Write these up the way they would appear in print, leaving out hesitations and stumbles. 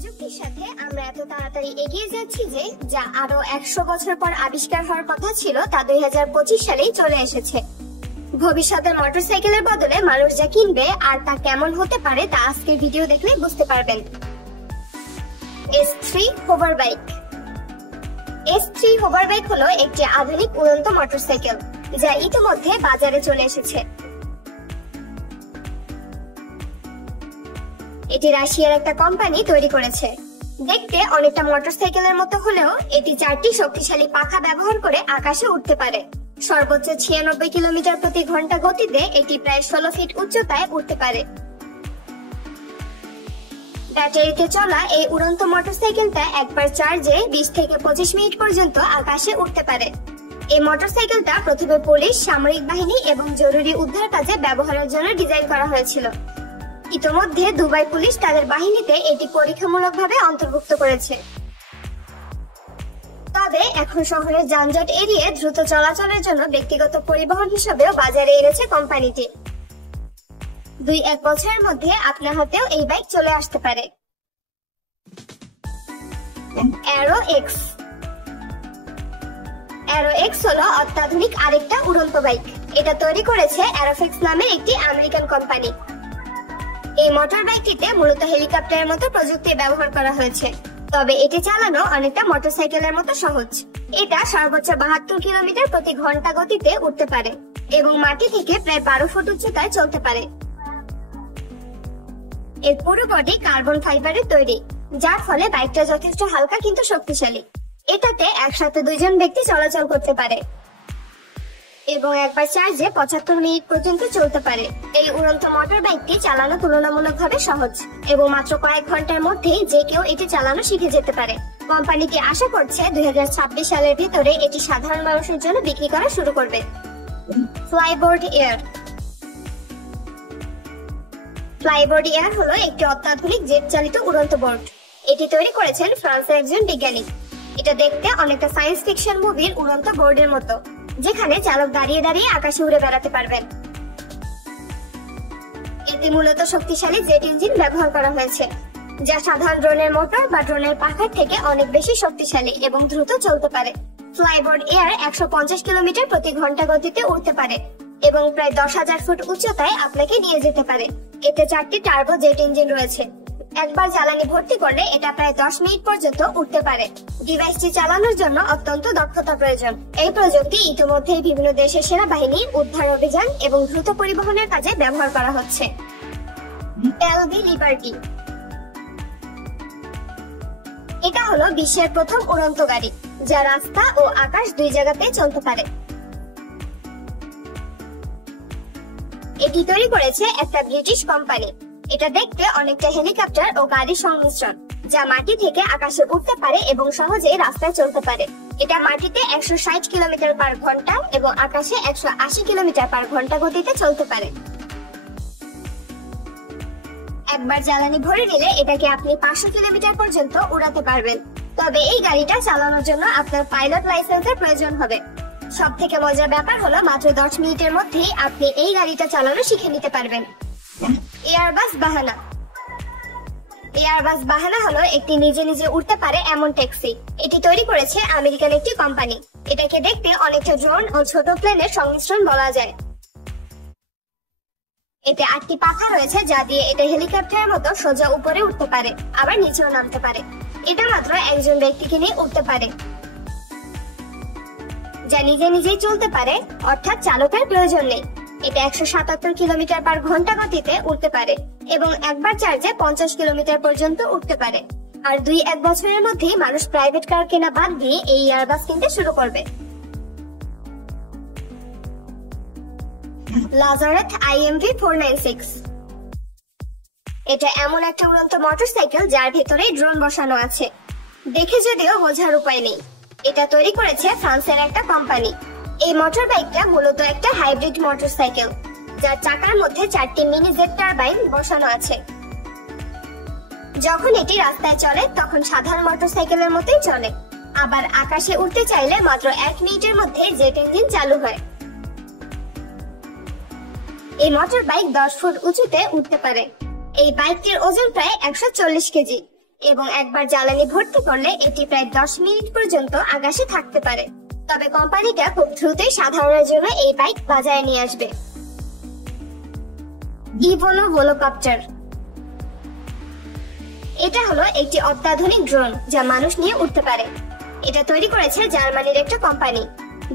প্রযুক্তির সাথে আমরা এত তাড়াতাড়ি এগিয়ে যাচ্ছি যে যা আরো 100 বছর পর আবিষ্কার হওয়ার কথা ছিল তা 2025 সালেই চলে এসেছে। ভবিষ্যতের মোটরসাইকেলের বদলে মানুষ যা কিনবে আর তা কেমন হতে পারে তা আজকের ভিডিও দেখলে বুঝতে পারবেন। S3 hover bike. S3 hover bike হলো একটি আধুনিক উড়ন্ত মোটরসাইকেল যা ইতিমধ্যে বাজারে চলে এসেছে। এটি রাশিয়ার একটা কোম্পানি তৈরি করেছে। দেখতে অনেকটা মোটরসাইকেলের মতো হলেও এটি 4টি শক্তিশালী পাখা ব্যবহার করে আকাশে উঠতে পারে। সর্বোচ্চ 96 কিলোমিটার প্রতি ঘন্টা গতিতে এটি প্রায় 16 ফিট উচ্চতায় উঠতে পারে। ব্যাটারিতে চলা এই উড়ন্ত মোটরসাইকেলটা একবার চার্জে 20 থেকে 25 মিনিট পর্যন্ত আকাশে উঠতে পারে। এই মোটরসাইকেলটা প্রথমে পুলিশ, সামরিক বাহিনী এবং জরুরি উদ্ধার কাজে ব্যবহারের জন্য ডিজাইন করা হয়েছিল। ইতোমধ্যে দুবাই পুলিশ তাদের বাহিনীতে এটি পরীক্ষামূলকভাবে অন্তর্ভুক্ত করেছে। তবে এখন শহরের যানজট এড়িয়ে দ্রুত চলাচলের জন্য ব্যক্তিগত পরিবহন হিসেবেও বাজারে এনেছে কোম্পানিটি। 2-1 বছরের মধ্যে আপনার হাতেও এই বাইক চলে আসতে পারে। Arrow x. অ্যারো এক্স হলো অত্যাধুনিক আরেকটা উড়ন্ত বাইক। এটা তৈরি করেছে অ্যারোফেক্স নামে একটি আমেরিকান কোম্পানি। এই মোটর বাইকটিতে মূলত হেলিকপ্টারের মতো প্রযুক্তি ব্যবহার করা হয়েছে, তবে এটি চালানো অনেকটা মোটরসাইকেলের মতো সহজ। এটা সর্বোচ্চ 72 কিলোমিটার প্রতি ঘন্টা গতিতে উঠতে পারে এবং মাটি থেকে প্রায় 12 ফুট উচ্চতায় চলতে পারে। এর পুরো বডি কার্বন ফাইবারের তৈরি, যার ফলে বাইকটা যথেষ্ট হালকা কিন্তু শক্তিশালী। এটাতে একসাথে 2 জন ব্যক্তি চলাচল করতে পারে এবং একবার চার্জে 75 মিনিট পর্যন্ত চলতে পারে। এই উড়ন্ত মোটর বাইকটি চালানো তুলনামূলকভাবে সহজ এবং মাত্র কয়েক ঘন্টার মধ্যেই যে কেউ এটি চালানো শিখে যেতে পারে। কোম্পানিটি আশা করছে 2026 সালের ভিতরে এটি সাধারণ মানুষের জন্য বিক্রি করা শুরু করবে। Flyboard air. ফ্লাইবোর্ড এয়ার হলো একটি অত্যাধুনিক জেট চালিত উড়ন্ত বোর্ড। এটি তৈরি করেছেন ফ্রান্সের একজন বিজ্ঞানী। এটা দেখতে অনেকটা সায়েন্স ফিকশন মুভির উড়ন্ত বোর্ডের মতো, যেখানে চালক দাঁড়িয়ে দাঁড়িয়ে আকাশে উড়ে বেড়াতে পারবেন। এতে মূলত শক্তিশালী জেট ইঞ্জিন ব্যবহার করা হয়েছে, যা সাধারণ ড্রোনের মোটর বা ড্রোনের পাখার থেকে অনেক বেশি শক্তিশালী এবং দ্রুত চলতে পারে। ফ্লাইবোর্ড এয়ার 150 কিলোমিটার প্রতি ঘন্টা গতিতে উঠতে পারে এবং প্রায় 10,000 ফুট উচ্চতায় আপনাকে নিয়ে যেতে পারে। এতে 4টি টার্বো জেট ইঞ্জিন রয়েছে। একবার জ্বালানি ভর্তি করলে এটা প্রায় 10 মিনিট পর্যন্ত উঠতে পারে। ডিভাইসটি চালানোর জন্য অত্যন্ত দক্ষতা প্রয়োজন। এই প্রযুক্তি ইতিমধ্যে বিভিন্ন দেশের সেনাবাহিনী, উদ্ধার অভিযান এবং দ্রুত পরিবহনের কাজে ব্যবহার করা হচ্ছে। LV liberty. এটা হলো বিশ্বের প্রথম উড়ন্ত গাড়ি যা রাস্তা ও আকাশ 2 জায়গাতেই চলতে পারে। এটি তৈরি করেছে একটা ব্রিটিশ কোম্পানি। এটা দেখতে অনেকটা হেলিকপ্টার ও গাড়ির সংমিশ্রণ, যা মাটি থেকে আকাশে উঠতে পারে এবং সহজেই রাস্তায় চলতে পারে। এটা মাটিতে 160 কিলোমিটার পার ঘন্টা এবং আকাশে 180 কিলোমিটার পার ঘন্টা গতিতে চলতে পারে। একবার জ্বালানি ভরে নিলে এটাকে আপনি 500 কিলোমিটার পর্যন্ত উড়াতে পারবেন। তবে এই গাড়িটা চালানোর জন্য আপনার পাইলট লাইসেন্সের প্রয়োজন হবে। সব থেকে মজার ব্যাপার হলো মাত্র 10 মিনিটের মধ্যেই আপনি এই গাড়িটা চালানো শিখে নিতে পারবেন। এয়ারবাস বাহানা। এয়ারবাস বাহানা হলো একটি নিজে নিজে উঠতে পারে এমন ট্যাক্সি। এটি তৈরি করেছে আমেরিকান একটি কোম্পানি। এটাকে দেখতে অনেকটা ড্রোন ও ছোট প্লেনের সংমিশ্রণ বলা যায়। এতে 8টি পাখা রয়েছে, যা দিয়ে এটা হেলিকপ্টারের মতো সোজা উপরে উঠতে পারে, আবার নিচেও নামতে পারে। এটা মাত্র একজন ব্যক্তিকে নিয়ে উঠতে পারে, যা নিজে নিজেই চলতে পারে, অর্থাৎ চালকের প্রয়োজন নেই। এটা 177 কিলোমিটার পার ঘন্টা গতিতে উঠতে পারে এবং একবার চার্জে 50 কিলোমিটার পর্যন্ত উঠতে পারে। আর 2-1 বছরের মধ্যেই মানুষ প্রাইভেট কার কেনা বাদ দিয়ে এই এয়ারবাস কিনতে শুরু করবে। লাজারেথ IMV 496। এটা এমন একটা উড়ন্ত মোটরসাইকেল যার ভেতরে ড্রোন বসানো আছে। দেখে যদিও বোঝার উপায় নেই। এটা তৈরি করেছে ফ্রান্সের একটা কোম্পানি। এই মোটর বাইকটা মূলত একটা হাইব্রিড মোটরসাইকেল, যার চাকার মধ্যে 4টি মিনি জেট টারবাইন বসানো আছে। যখন এটি রাস্তায় চলে তখন সাধারণ মোটরসাইকেলের মতোই চলে। আবার আকাশে উঠতে চাইলে মাত্র 1 মিনিটের মধ্যে জেট ইঞ্জিন চালু হয়। এই মোটর বাইক 10 ফুট উঁচুতে উঠতে পারে। এই বাইকটির ওজন প্রায় 140 কেজি। এবং একবার জ্বালানি ভর্তি করলে এটি প্রায় 10 মিনিট পর্যন্ত আকাশে থাকতে পারে। তবে কোম্পানিটা খুব দ্রুতই সাধারণের জন্য এই বাইক বাজারে নিয়ে আসবে। ইভোলো ভোলোকপ্টার। এটা হলো একটি অত্যাধুনিক ড্রোন যা মানুষ নিয়ে উঠতে পারে। এটা তৈরি করেছে জার্মানির একটা কোম্পানি।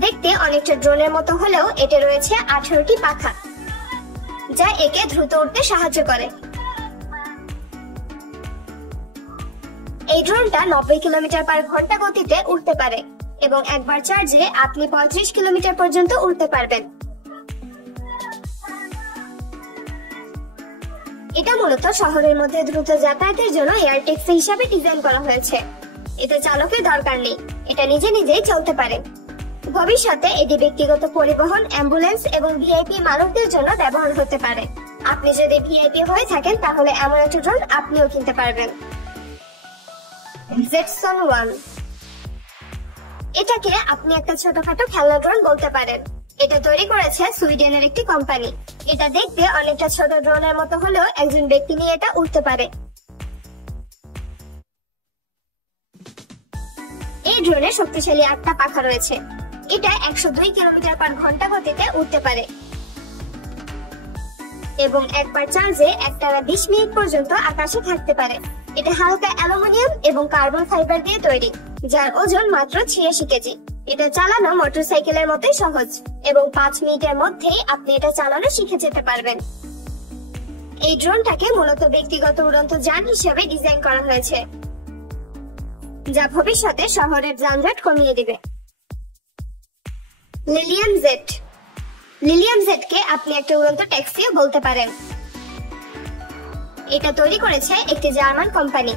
দেখতে অনেকটা ড্রোনের মতো হলেও এতে রয়েছে 18টি পাখা, যা একে দ্রুত উঠতে সাহায্য করে। এই ড্রোনটা 90 কিলোমিটার/ঘন্টা গতিতে উঠতে পারে এবং একবার চার্জে আপনি 35 কিলোমিটার পর্যন্ত উড়তে পারবেন। এটা মূলত শহরের মধ্যে দ্রুত যাতায়াতের জন্য এয়ার ট্যাক্সি হিসাবে ডিজাইন করা হয়েছে। এতে চালকের দরকার নেই, এটা নিজে নিজেই চলতে পারে। ভবিষ্যতে এটি ব্যক্তিগত পরিবহন, অ্যাম্বুলেন্স এবং ভিআইপি মানবদের জন্য ব্যবহার হতে পারে। আপনি যদি ভিআইপি হয়ে থাকেন তাহলে এমন একটা ড্রোন আপনিও কিনতে পারবেন। জেটসন 1। এটাকে আপনি একটা ছোটখাটো খেলনা ড্রোন বলতে পারেন। এটা তৈরি করেছে সুইডেনের একটি কোম্পানি। এটা দেখতে অনেকটা ছোট ড্রোনের মতো হলেও একজন ব্যক্তি নিয়ে এটা উঠতে পারে। এই ড্রোনে শক্তিশালী 8টা পাখা রয়েছে। এটা 102 কিলোমিটার/ঘন্টা গতিতে উঠতে পারে এবং একবার চার্জে একটানা 20 মিনিট পর্যন্ত আকাশে থাকতে পারে। এটা হালকা অ্যালুমিনিয়াম এবং কার্বন ফাইবার দিয়ে তৈরি, যার ওজন মাত্র 86 কেজি। এটা চালানো মোটরসাইকেলের মতোই সহজ এবং 5 মিনিটের মধ্যেই আপনি এটা চালানো শিখে যেতে পারবেন। এই ড্রোনটাকে মূলত ব্যক্তিগত উড়ন্ত যান হিসেবে ডিজাইন করা হয়েছে, যা ভবিষ্যতে শহরের যানজট কমিয়ে দিবে। Lilium jet. লিলিয়াম জেটকে আপনি একটা উড়ন্ত ট্যাক্সিও বলতে পারেন। এটা তৈরি করেছে একটি জার্মান কোম্পানি।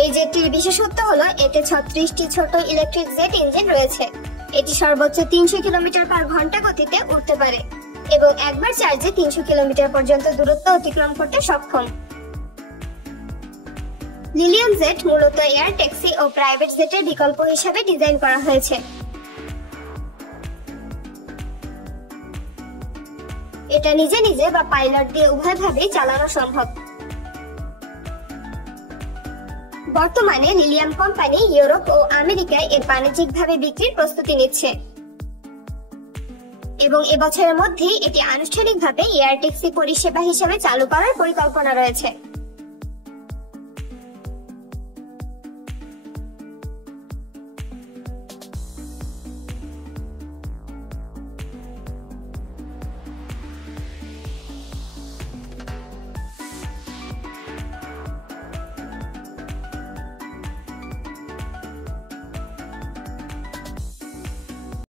এই জেটটির বিশেষত্ব হলো এতে 36টি ছোট ইলেকট্রিক জেট ইঞ্জিন রয়েছে। এটি সর্বোচ্চ 300 কিলোমিটার/ঘন্টা গতিতে উঠতে পারে এবং একবার চার্জে 300 কিলোমিটার পর্যন্ত দূরত্ব অতিক্রম করতে সক্ষম। লিলিয়াম জেট মূলত এয়ার ট্যাক্সি ও প্রাইভেট জেটের বিকল্প হিসেবে ডিজাইন করা হয়েছে। এটা নিজে নিজে বা পাইলট দিয়ে উভয়ভাবেই চালানো সম্ভব। বর্তমানে লিলিয়াম কোম্পানি ইউরোপ ও আমেরিকায় এর বাণিজ্যিকভাবে বিক্রির প্রস্তুতি নিচ্ছে এবং এবছরের মধ্যেই এটি আনুষ্ঠানিকভাবে এয়ার ট্যাক্সি পরিষেবা হিসেবে চালু করার পরিকল্পনা রয়েছে।